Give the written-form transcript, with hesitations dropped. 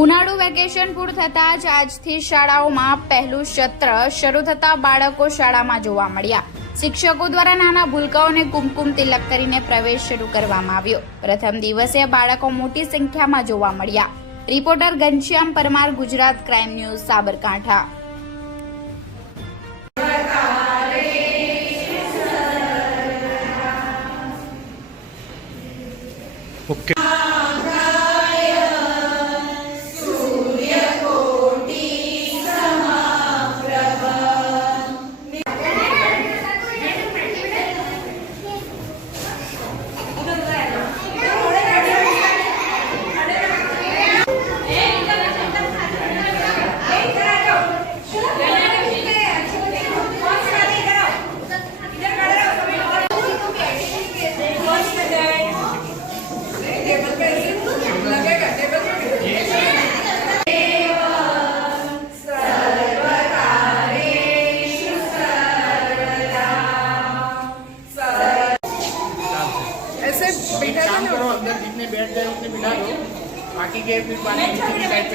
ઉનાળુ વેકેશન પૂર્ણ થતાં જ આજથી શાળાઓમાં પહેલું સત્ર શરૂ થતાં બાળકો શાળામાં જોવા મળ્યા। શિક્ષકો દ્વારા નાના ભૂલકાઓને કુમકુમ તિલક કરીને પ્રવેશ શરૂ કરવામાં આવ્યો। પ્રથમ દિવસે બાળકો મોટી સંખ્યામાં જોવા મળ્યા। રિપોર્ટર ઘનશ્યામ પરમાર, ગુજરાત ક્રાઇમ ન્યૂઝ, સાબરકાંઠા। ઓકે, ऐसे बैठा काम करो, अंदर जितने बैठ गए उतने मिला दो, बाकी के फिर पानी साइड पे बैठ